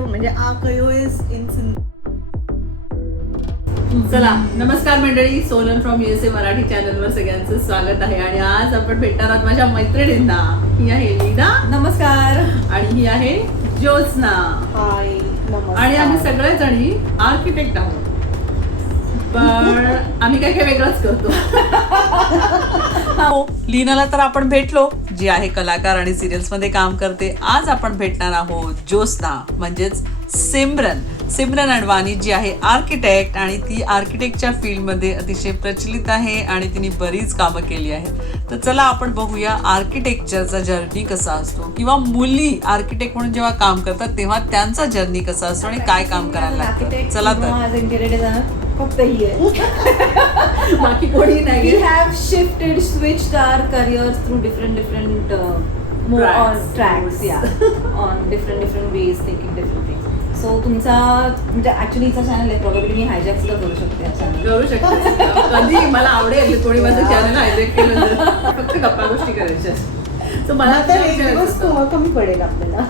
म्हणजे आ कयो is in चला नमस्कार मंडळी, सोनल फ्रॉम USA मराठी चॅनलवर सगळ्यांचं स्वागत आहे. आणि आज आपण भेटणार आहोत माझ्या मैत्रिणींना. ही आहे लीना, नमस्कार. आणि ही आहे ज्योत्स्ना. हाय नमस्कार. आणि आम्ही सगळेजणी आर्किटेक्ट आहोत, पण आम्ही काय काय वेगळंच करतो. लीनाला तर आपण भेटलो, जी आहे कलाकार आणि सिरियल्स मध्ये काम करते. आज आपण भेटणार आहोत ज्योत्स्ना, म्हणजेच सिमरन अडवाणी, जी आहे आर्किटेक्ट, आणि ती आर्किटेक्टच्या फील्डमध्ये अतिशय प्रचलित आहे आणि तिने बरीच कामं केली आहेत. तर चला आपण बघूया आर्किटेक्चरचा जर्नी कसा असतो, किंवा मुली आर्किटेक्ट म्हणून जेव्हा काम करतात तेव्हा त्यांचा जर्नी कसा असतो आणि काय काम करायला लागतं. चला तर. इंटेरियर डिझायनर फक्त ही आहे. बाकी कोणी नाही. We have shifted, switched our careers through different more on tracks, yeah, on different ways, thinking different things. So तुमचा म्हणजे ऍक्च्युली हिचा चॅनल आहे, प्रॉब्लेम मी हायजॅक सुद्धा करू शकते. करू शकते कधी मला आवडेल कोणी माझं चॅनल हायलाइट केलं तर. फक्त गप्पा गोष्टी करायच्या. So मला तर एक दिवस कमी पडेल आपल्याला.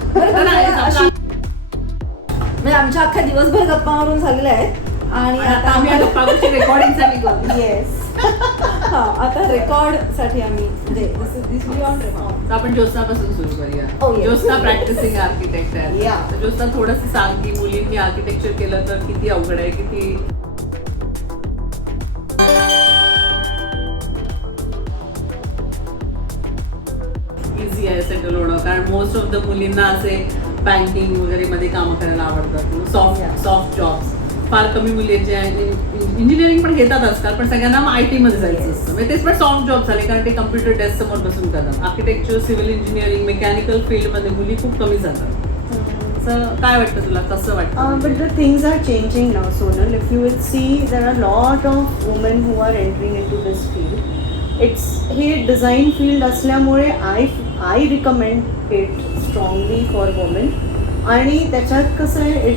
म्हणजे आमच्या अख्ख्या दिवसभर गप्पा मारून झालेल्या आहेत आणि आता आम्ही गप्पा गोष्टी रेकॉर्डिंगसाठी करू. येस. आता रेकॉर्ड साठी आम्ही म्हणजे दिस विल ऑन रेकॉर्ड. आपण ज्योत्स्नापासून सुरू करूया. Oh, yes. Jyotsna practising architect आहे. Yeah. तर ज्योत्स्ना थोडंसं सांग की मुलींनी आर्किटेक्चर केलं तर किती अवघड आहे, किती इझी आहे सेटल होणं. कारण मोस्ट ऑफ द मुलींना असे बँकिंग वगैरे मध्ये कामं करायला आवडतात. सॉफ्ट जॉब्स फार कमी मुली आहेत जे इंजिनिअरिंग पण घेतात आजकाल, पण सगळ्यांना IT मध्ये जायचं असतं. म्हणजे तेच पण सॉफ्ट जॉब झाले, कारण ते कम्प्युटर डेस्क समोर बसून करतात. आर्किटेक्चर, सिव्हिल इंजिनिअरिंग, मेकॅनिकल फील्डमध्ये मुली खूप कमी जातात. असं काय वाटतं तुला, कसं वाटतं? But the things are changing now, Sonal. If you will see, there are a lot of women who are entering into this field. हे डिझाईन फील्ड असल्यामुळे I recommend it strongly for women. आणि त्याच्यात कसं आहे,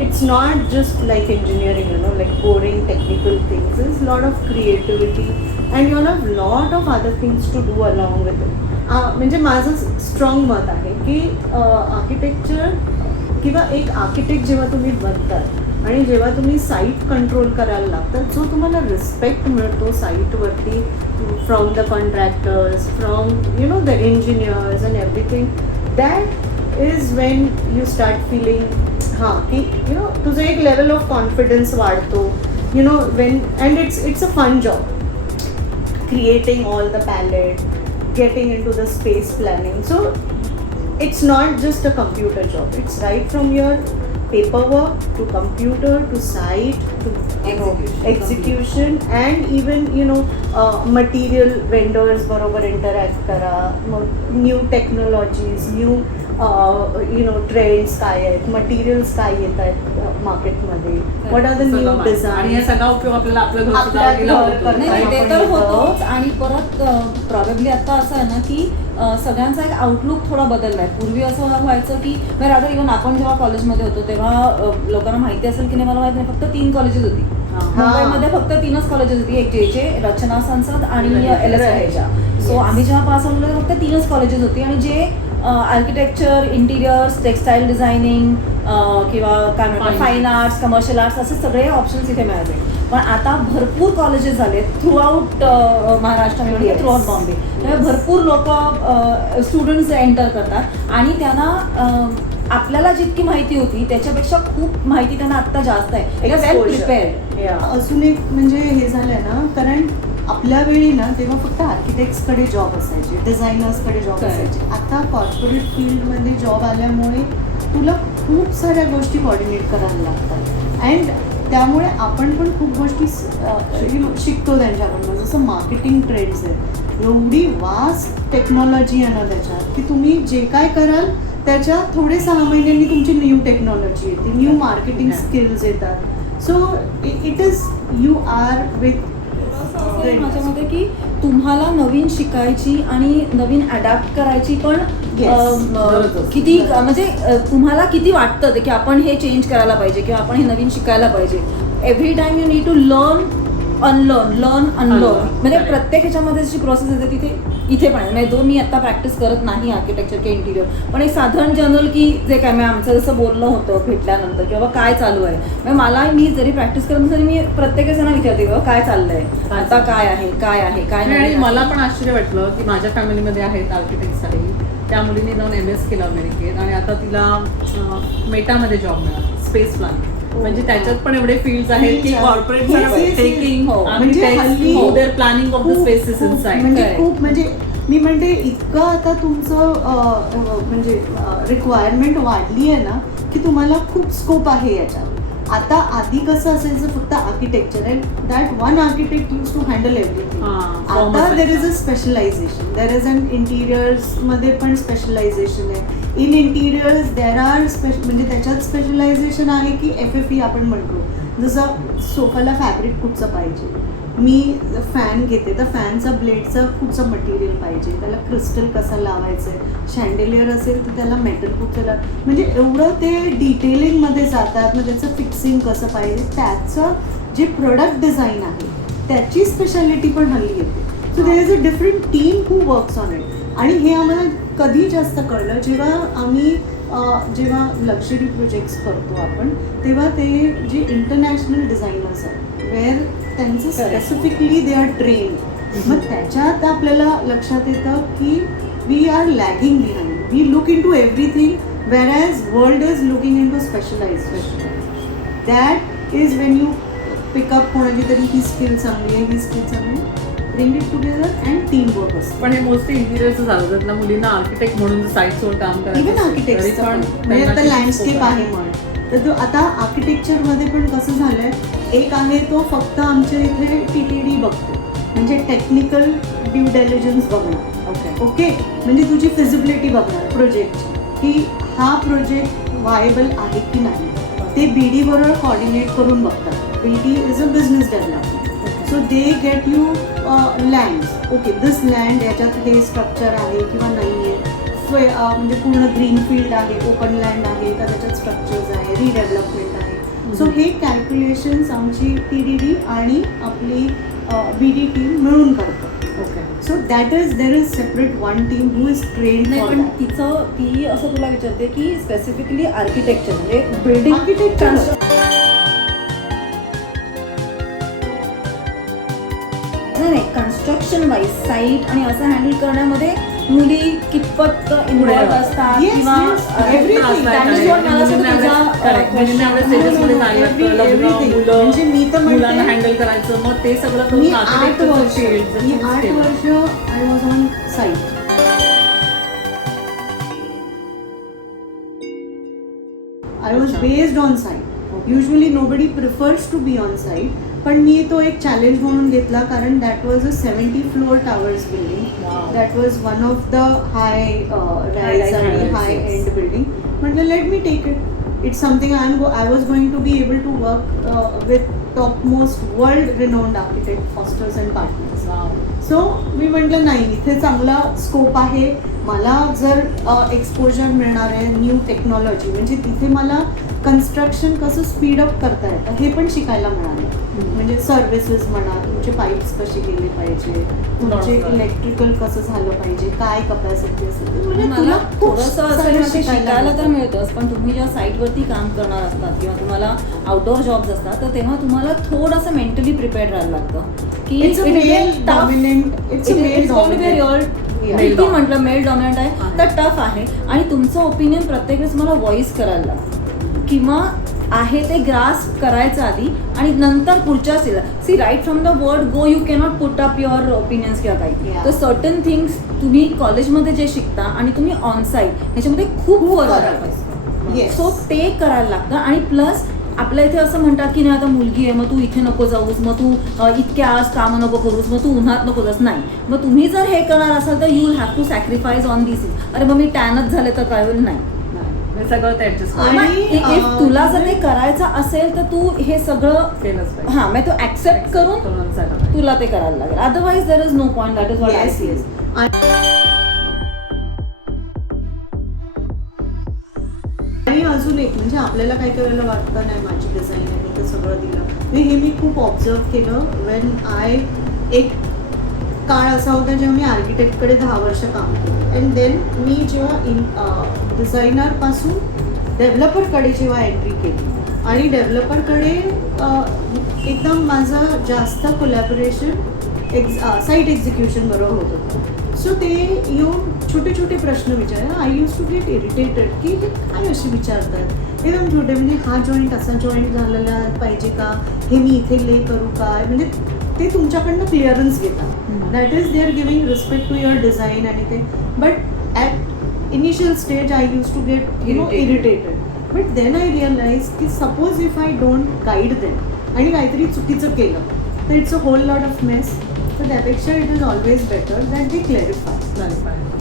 it's not just like engineering, like boring technical things. Is lot of creativity and you have lot of other things to do along with it. म्हणजे माझं strong मत आहे की architecture किंवा एक आर्किटेक्ट जेव्हा तुम्ही बनतात आणि जेव्हा तुम्ही साईट कंट्रोल करायला लागतात, जो तुम्हाला रिस्पेक्ट मिळतो साईटवरती from the contractors, from the engineers and everything, that is when you start feeling की तुझं एक लेवल ऑफ कॉन्फिडन्स वाढतो. When and it's a fun job, creating all the palette, getting into the space planning. So it's not just a computer job. It's right from your paperwork to computer to site to execution and even material vendors बरोबर interact करा, new technologies, new trends काय आहेत, materials काय येत आहेत मार्केटमध्ये, what are the new design. आणि या सगळा उपयोग आपल्याला आपलं घर नाही ते तर होतोच. आणि परत प्रॉबेबली आता असं आहे ना की सगळ्यांचा एक आउटलुक थोडा बदलला आहे. पूर्वी असं व्हायचं की रादर इव्हन आपण जेव्हा कॉलेजमध्ये होतो तेव्हा लोकांना माहिती असेल की नाही मला माहिती नाही, फक्त 3 कॉलेजेस होती मुंबईमध्ये. फक्त 3च कॉलेजेस होती, एक JJ, रचना संसद आणि LS. सो आम्ही जेव्हा पास झालो तेव्हा फक्त 3च कॉलेजेस होती. आणि जे आर्किटेक्चर, इंटिरियर्स, टेक्स्टाईल डिझायनिंग किंवा काय म्हणतात फाईन आर्ट्स, कमर्शियल आर्ट्स, असे सगळे ऑप्शन्स इथे मिळाले. पण आता भरपूर कॉलेजेस झाले थ्रू आउट महाराष्ट्रामध्ये, थ्रू आउट बॉम्बे. त्यामुळे भरपूर लोक स्टुडंट्स एंटर करतात आणि त्यांना आपल्याला जितकी माहिती होती त्याच्यापेक्षा खूप माहिती त्यांना आत्ता जास्त आहे. वेल प्रिपेअर्ड. अजून एक म्हणजे हे झालंय ना, कारण आपल्या वेळी ना तेव्हा फक्त आर्किटेक्ट्सकडे जॉब असायचे, डिझायनर्सकडे जॉब असायचे. आता कॉर्पोरेट फील्डमध्ये जॉब आल्यामुळे तुला खूप साऱ्या गोष्टी कोऑर्डिनेट करायला लागतात. अँड त्यामुळे आपण पण खूप गोष्टी शिकतो त्यांच्याकडनं. जसं मार्केटिंग ट्रेंड्स आहेत, एवढी वास्ट टेक्नॉलॉजी आहे ना त्याच्यात की तुम्ही जे काय कराल त्याच्यात थोडे 6 महिन्यांनी तुमची न्यू टेक्नॉलॉजी येते, न्यू मार्केटिंग स्किल्स येतात. So it is you are with माझ्या मते की तुम्हाला नवीन शिकायची आणि नवीन अडॅप्ट करायची पण किती म्हणजे तुम्हाला किती वाटतं की आपण हे चेंज करायला पाहिजे किंवा आपण हे नवीन शिकायला पाहिजे. Every time you need to learn unlearn म्हणजे प्रत्येक ह्याच्यामध्ये जी प्रोसेस येते तिथे इथे पण आहे. म्हणजे मी आता प्रॅक्टिस करत नाही आर्किटेक्चर किंवा इंटिरियर, पण एक साधारण जनरल की जे काय मी आमचं जसं बोलणं होतं भेटल्यानंतर किंवा काय चालू आहे, म्हणजे मी जरी प्रॅक्टिस करत नसेल मी प्रत्येक जणांना विचारते बाबा काय चाललंय, आता काय आहे काय आहे काय आणि नाही. मला पण आश्चर्य वाटलं की माझ्या फॅमिलीमध्ये आहेत आर्किटेक्ट्स आहे, त्या मुलीने जाऊन MS केलं अमेरिकेत आणि आता तिला मेटामध्ये जॉब मिळाला, स्पेस प्लॅनिंग. म्हणजे त्याच्यात पण एवढे फील्ड्स आहेत की corporate taking planning of the spaces inside. म्हणजे खूप म्हणजे मी म्हणते इतकं आता तुमचं म्हणजे रिक्वायरमेंट वाढली आहे ना की तुम्हाला खूप स्कोप आहे याच्यात. आता आधी कसं असायचं फक्त architecture and that one architect use to handle everything. आता there is a specialization, there is an इंटिरियर्समध्ये पण स्पेशलायझेशन आहे. इन इंटिरियर्स देर आर म्हणजे त्याच्यात स्पेशलायझेशन आहे की FFE आपण म्हणतो, जसं सोफाला फॅब्रिक कुठचं पाहिजे, मी फॅन घेते तर फॅनचा ब्लेडचा कुठचं मटेरियल पाहिजे, त्याला क्रिस्टल कसं लावायचं आहे, शँडेलियर असेल तर त्याला मेटल कुठचं म्हणजे एवढं ते डिटेलिंगमध्ये जातात. मग त्याचं फिक्सिंग कसं पाहिजे, त्याचं जे प्रोडक्ट डिझाईन आहे त्याची स्पेशालिटी पण हल्ली येते. So there is a different team who works on it. आणि हे आम्हाला कधी जास्त कळलं जेव्हा लक्झरी प्रोजेक्ट्स करतो आपण, तेव्हा ते जे इंटरनॅशनल डिझायनर्स आहेत वेअर त्यांचं स्पेसिफिकली दे आर ट्रेन, मग त्याच्यात आपल्याला लक्षात येतं की we are lagging behind. We look into everything whereas world is looking into specialize. That is when you pick up कोणाची तरी ही स्किल चांगली आहे, ही स्किल चांगली आहे, bring it together and team work असतं. पण हे मोस्टली इंटिरियरचं झालं तर मुलींना आर्किटेक्ट म्हणून साईट्सवर काम करायचं इव्हन आर्किटेक्ट म्हणजे आता लँडस्केप आहे म्हण, तर तो आता आर्किटेक्चरमध्ये पण कसं झालंय, एक आहे तो फक्त आमच्या इथे TTD बघतो, म्हणजे टेक्निकल ड्यू डिलिजन्स बघणार. ओके म्हणजे तुझी फिजिबिलिटी बघणार प्रोजेक्टची की हा प्रोजेक्ट व्हायबल आहे की नाही. ते BD बरोबर कॉर्डिनेट करून बघतात. BD is a business development. So they get you lands. Okay this land याच्यात हे स्ट्रक्चर आहे किंवा नाही आहे, म्हणजे पूर्ण ग्रीन फील्ड आहे, ओपन लँड आहे का त्याच्यात स्ट्रक्चर्स आहे, रिडेव्हलपमेंट आहे. सो हे कॅल्क्युलेशन्स आमची TDD आणि आपली BD टीम मिळून करतो. Okay. So that is there is separate one team who is train. नाही पण ती असं तुला विचारते की स्पेसिफिकली आर्किटेक्चर म्हणजे बिल्डिंग आर्किटेक्चर नाही कन्स्ट्रक्शन वाईज साईट आणि असं हँडल करण्यामध्ये मुली कितपत इन्व्हॉल्व असतात Yes, किंवा yes, everything. that is what मला असं म्हणजे मी तर मुलांना म्हणते हँडल करायचं, मग ते सगळं मी करून 8 वर्ष I was on site. I was based on site. Usually nobody prefers to be on site, पण मी तो एक चॅलेंज म्हणून घेतला कारण that was a 70 floor towers building. That was one of the high rise आणि हाय एंड बिल्डिंग. म्हटलं let me take it. It's something I was going to be able to work with top most world renowned architect Fosters and partners. So मी म्हटलं नाही इथे चांगला scope आहे, मला जर exposure मिळणार आहे न्यू टेक्नॉलॉजी, म्हणजे तिथे मला कन्स्ट्रक्शन कसं स्पीडअप करता येतं हे पण शिकायला मिळालं. म्हणजे सर्व्हिसेस म्हणा, तुमचे पाईप्स कसे गेले पाहिजे, तुमचे इलेक्ट्रिकल कसं झालं पाहिजे, काय कपॅसिटी असेल, म्हणजे मला थोडंसं असं सारं शिकायला तर मिळतंच. पण तुम्ही जेव्हा साईटवरती काम करणार असतात किंवा तुम्हाला आउटडोअर जॉब्स असतात तर तेव्हा तुम्हाला थोडंसं मेंटली प्रिपेअर्ड राहायला लागतं की It's a male dominant. It's a male dominant. किती म्हटलं मेल डॉमिनंट आहे तर टफ आहे आणि तुमचं ओपिनियन प्रत्येक वेळेस मला व्हॉइस करायला लागतं किंवा आहे ते ग्रास करायचं आधी आणि नंतर पुढच्या see right from the word go you cannot put up your opinions किंवा काही. तर सर्टन थिंग्स तुम्ही कॉलेजमध्ये जे शिकता आणि तुम्ही ऑन साईट ह्याच्यामध्ये खूप फरक आहे. सो ते करायला लागतं. आणि प्लस आपल्या इथे असं म्हणतात की नाही आता मुलगी आहे मग तू इथे नको जाऊस, मग तू इतक्या आज कामं नको करूस, मग तू उन्हात नको जाऊस. नाही, मग तुम्ही जर हे करणार असाल तर you will have to sacrifice on this. अरे मग मी टॅनच झाले तर काय होईल. नाही, सगळं ते ऍडजस्ट आणि इफ तुला जर ते करायचं असेल तर तू हे सगळं केलंच पाहिजे. हा मग तो ऍक्सेप्ट करून तुला ते करायला लागेल. Otherwise there is no point. That is what I see. आणि अजून एक म्हणजे आपल्याला काही करायला वाटतं नाही माझी डिझाईन आहे मी तर सगळं दिलं. हे मी खूप ऑब्झर्व केलं वेन आय एक काळ असा होता जेव्हा मी आर्किटेक्टकडे 10 वर्ष काम केलं अँड देन मी जेव्हा डिझायनरपासून डेव्हलपरकडे जेव्हा एंट्री केली आणि डेव्हलपरकडे एकदम माझं जास्त कोलॅबोरेशन साईट एक्झिक्युशन बरोबर होत होतं. सो ते येऊन छोटे छोटे प्रश्न विचार I use to get irritated की हे काय असे विचारतात एकदम छोटे, म्हणजे हा जॉईंट असा जॉईंट झालेला पाहिजे का, हे मी इथे ले करू का, म्हणजे ते तुमच्याकडनं क्लिअरन्स घेतात. That is they are giving respect to your design आणि ते. But at initial stage I use to get irritated. But then I realise की suppose if I don't guide them आणि काहीतरी चुकीचं केलं तर it's a whole lot of mess. तर त्यापेक्षा it is always better that they clarify.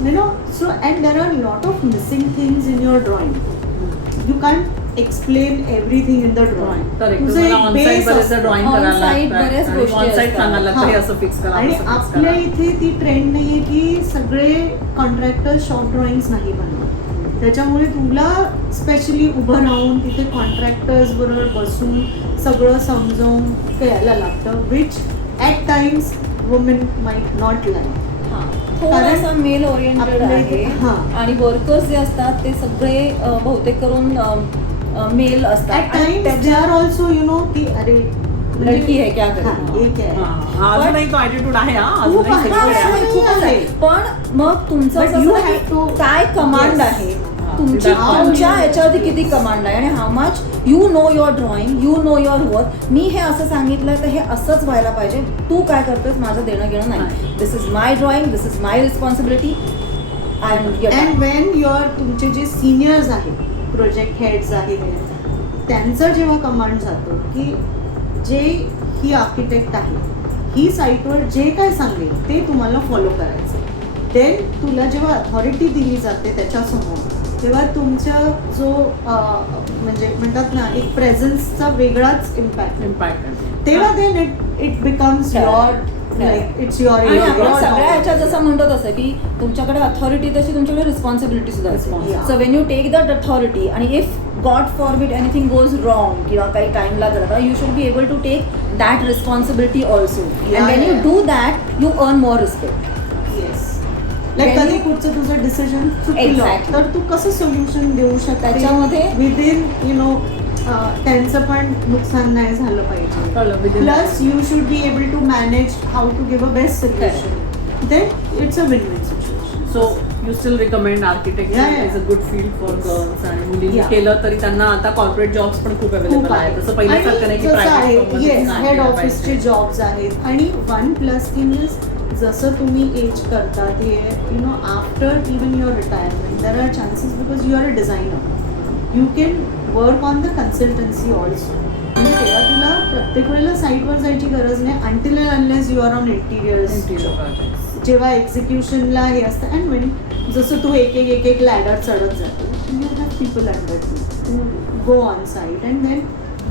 You know, so and there are a lot of missing things in your drawing. You can't explain everything in the drawing. तुझं एक base असतं. On-site बऱ्याच गोष्टी असतात. आणि आपल्या इथे ती ट्रेंड नाही आहे की सगळे कॉन्ट्रॅक्टर शॉर्ट ड्रॉइंग्स नाही बनवत. त्याच्यामुळे तुला स्पेशली उभं राहून तिथे कॉन्ट्रॅक्टर्स बरोबर बसून सगळं समजावून करायला लागतं, which at times women might not like. थोडासा मेल ओरिएंटेड आहे हां. आणि वर्कर्स जे असतात ते सगळे बहुतेक करून मेल असतात. At times they are also, you know, की अरे लडकी है क्या हां, करे. हे काय अजूनही तो ॲटिट्यूड आहे खूप अजूनही आहे. खूपच आहे. पण मग तुमचं But कसं you आहे have की to- काय कमांड Yes. आहे तुमची, How तुमच्या you- याच्यावरती किती कमांड आहे आणि how much you know your drawing, you know your work. मी हे असं सांगितलं तर हे असंच व्हायला पाहिजे, तू काय करतोस माझं देणं घेणं नाही. This is my drawing, this is my responsibility. I and when your तुमचे जे सिनियर्स आहेत, प्रोजेक्ट हेड्स आहेत, त्यांचं जेव्हा कमांड जातो की जे ही आर्किटेक्ट आहे, ही साईटवर जे काय सांगेल ते तुम्हाला फॉलो करायचं. देन तुला जेव्हा अथॉरिटी दिली जाते त्याच्यासमोर, तेव्हा तुमचा जो म्हणजे म्हणतात ना एक प्रेझन्सचा वेगळाच इम्पॅक्ट तेव्हा then it becomes your like it's your. आणि आपण सगळ्या ह्याच्यात जसं म्हणतो तसं की तुमच्याकडे अथॉरिटी तशी तुमच्याकडे रिस्पॉन्सिबिलिटी सुद्धा असते. Yeah. So when you take that authority आणि if God forbid anything goes wrong किंवा काही टाइम लागला तर you should be able to take that responsibility also. And when you do that you earn more respect. Yes, like When कधी you- कुठचं तुझं decision चुकलं Exactly. तर तू कसं सोल्युशन देऊ शकतो त्याच्यामध्ये विदिन यु नो त्यांचं पण नुकसान नाही झालं पाहिजे. Plus you should be able to manage how to give a best solution. Then it's a win win situation. So you still recommend architecture Yeah, yeah. Is a good field for girls. आणि मुलींनी Yeah. केलं तरी त्यांना आता corporate jobs पण खूप available आहेत. तसं पहिल्यासारखं नाही की प्रायव्हेट येस हेड ऑफिसचे जॉब्स आहेत. आणि वन प्लस थिंग इज जसं तुम्ही एज करतात हे you know after even your retirement there are chances because you are a designer, you can work on the consultancy also. म्हणजे तेव्हा तुला प्रत्येक वेळेला साईटवर जायची गरज नाही until unless you are on interiors. जेव्हा एक्झिक्युशनला हे असतं अँड वेन जसं तू एक एक लॅडर चढत जातो, you have people under to go on site and then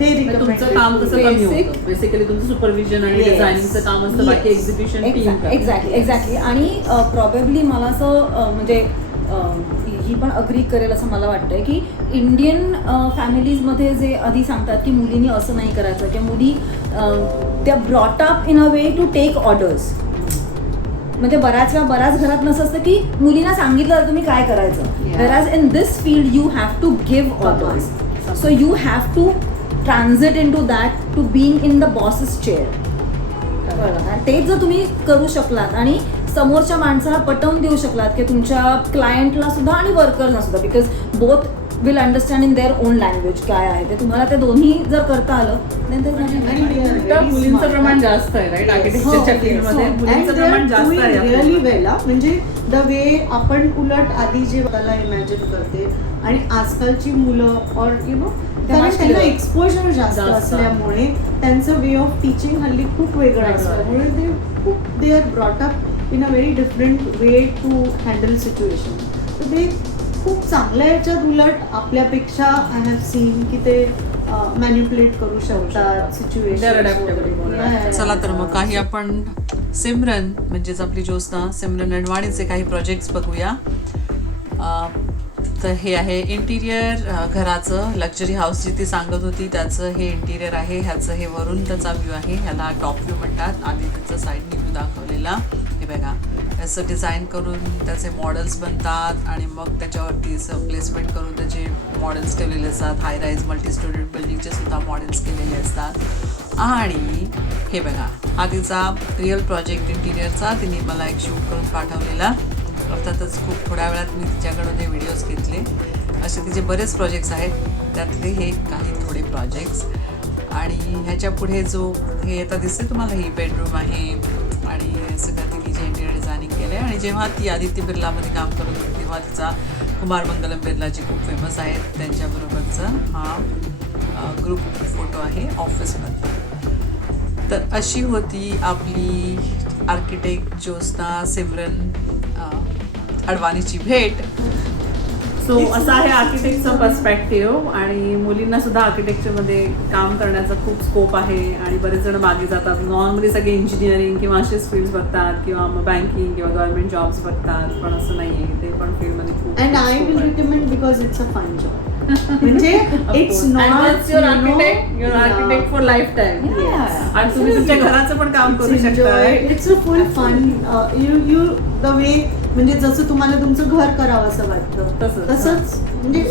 ते तुमचं काम कसं कमी होतं. बेसिकली तुमचं सुपरविजन आणि Yes. डिझायनिंगचं काम असतं, बाकी एक्झिक्युशन एक्झॅक्टली. आणि प्रॉबेबली मला असं म्हणजे ही पण अग्री करेल असं मला वाटतंय की इंडियन फॅमिलीजमध्ये जे आधी सांगतात की मुलींनी असं नाही करायचं किंवा मुली त्या brought up in a way to take orders. म्हणजे बऱ्याच घरात नसं असतं की मुलींना सांगितलं तुम्ही काय करायचं. Yeah. Whereas in this field you have to give orders. So you have to transit in to that to being in the bosses chair. आणि तेच जर तुम्ही करू शकलात आणि समोरच्या माणसाला पटवून देऊ शकलात की तुमच्या क्लायंटला सुद्धा आणि वर्कर्सना सुद्धा, because both will understand in their own language काय आहे ते, तुम्हाला ते दोन्ही जर करता आलं तर मुलींचं प्रमाण जास्त आहे राईट. आर्किटेक्चरच्या फील्डमध्ये मुलींचं प्रमाण जास्त आहे. रिअली वेल. म्हणजे द वे आपण उलट आधी जे त्याला इमॅजिन करते आणि आजकालची मुलं ऑर यु नो कारण त्यांना एक्सपोजर जास्त असल्यामुळे त्यांचं वे ऑफ टीचिंग हल्ली खूप वेगळं असल्यामुळे they are brought up in a very different way to handle situation. तर ते खूप चांगल्या याच्यात उलट आपल्यापेक्षा आय हॅव सीन की ते मॅन्युप्युलेट करू शकतात सिच्युएशन. चला तर मग काही आपण सिमरन म्हणजेच आपली ज्योत्स्ना सिमरन अडवाणीचे काही प्रोजेक्ट्स बघूया. तर हे आहे इंटिरियर घराचं, लक्झरी हाऊस जी ती सांगत होती त्याचं हे इंटिरियर आहे. ह्याचं हे वरून त्याचा व्ह्यू आहे, ह्याला टॉप व्ह्यू म्हणतात. आधी त्याचा साईडनी व्ह्यू दाखवलेला. हे बघा असं डिझाईन करून त्याचे मॉडेल्स बनतात आणि मग त्याच्यावरती असं प्लेसमेंट करून त्याचे मॉडेल्स ठेवलेले असतात. हाय राईज मल्टी स्टोरेड बिल्डिंगचे सुद्धा मॉडेल्स केलेले असतात. आणि हे बघा हा तिचा रिअल प्रोजेक्ट इंटिरियरचा तिने मला एक शूट करून पाठवलेला. अर्थातच खूप थोड्या वेळात मी तिच्याकडून हे व्हिडिओज घेतले. असे तिचे बरेच प्रोजेक्ट्स आहेत, त्यातले हे काही थोडे प्रोजेक्ट्स. आणि ह्याच्या पुढे जो हे आता दिसते तुम्हाला ही बेडरूम आहे आणि सगळं तिने जे इंटिरियर डिझायनिंग केलं आहे. आणि जेव्हा ती आदित्य बिर्लामध्ये काम करत होती तेव्हा तिचा कुमार मंगलम बिर्ला जे खूप फेमस आहेत त्यांच्याबरोबरचा हा ग्रुप फोटो आहे ऑफिसमधला. तर अशी होती आपली आर्किटेक्ट ज्योत्स्ना सिमरन अडवाणीची भेट. सो असं आहे आर्किटेक्टचं पर्स्पेक्टिव्ह. आणि मुलींना सुद्धा आर्किटेक्चरमध्ये काम करण्याचा खूप स्कोप आहे आणि बरेच जण मागे जातात. नॉर्मली सगळे इंजिनिअरिंग किंवा असेच फील्ड्स बघतात किंवा मग बँकिंग किंवा गव्हर्नमेंट जॉब्स बघतात, पण असं नाही आहे. ते पण फील्डमध्ये खूप and I will recommend because it's a fun job. म्हणजे it's not your architect for lifetime. आणि तुम्ही तुमच्या घराचं पण काम करू शकता. It's a full fun. You the way म्हणजे जसं तुम्हाला तुमचं घर करावं असं वाटतं तसंच म्हणजे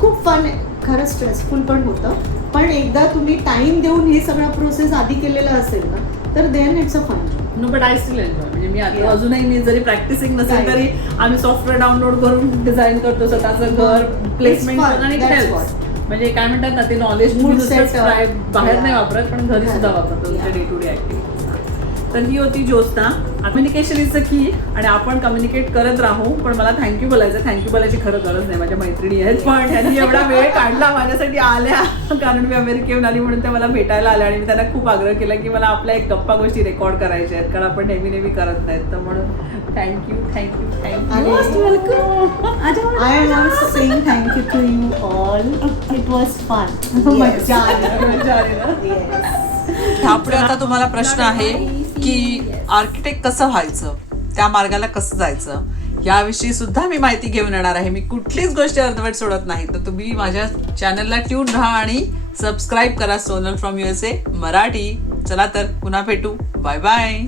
खूप फन आहे. खरं स्ट्रेसफुल पण होतं, पण एकदा तुम्ही टाइम देऊन हे सगळा प्रोसेस आधी केलेला असेल ना तर then it's a fun. No but I still enjoy. म्हणजे मी आता अजूनही मी जरी प्रॅक्टिसिंग नसेल तरी आम्ही सॉफ्टवेअर डाउनलोड करून डिझाईन करतो स्वतःचं घर प्लेसमेंट. आणि म्हणजे काय म्हणतात ना ते नॉलेज बाहेर नाही वापरत पण घरी सुद्धा वापरतो डे टू डे ऍक्टिव्हिटीज. तर ही होती Jyotsna. Communication is the key आणि आपण कम्युनिकेट करत राहू. पण मला थँक्यू बोलायची खरं गरज नाही. माझ्या मैत्रिणी आहेत पण ह्यांनी एवढा वेळ काढला माझ्यासाठी आल्या, कारण मी अमेरिकेहून आली म्हणून त्या मला भेटायला आल्या. आणि मी त्यांना खूप आग्रह केला की मला आपल्या एक गप्पा गोष्टी रेकॉर्ड करायच्या आहेत, कारण आपण नेहमी करत नाहीत. तर म्हणून thank you. I am also saying thank you to you all. It was fun. मज्जा आली. ह्यापुढे आता तुम्हाला प्रश्न आहे की आर्किटेक्ट कसं व्हायचं, त्या मार्गाला कसं जायचं, याविषयी सुद्धा मी माहिती घेऊन येणार आहे. मी कुठलीच गोष्ट अर्धवट सोडत नाही. तर तुम्ही माझ्या चॅनलला ट्यून राहा आणि सबस्क्राईब करा सोनल फ्रॉम USA मराठी. चला तर पुन्हा भेटू. Bye bye.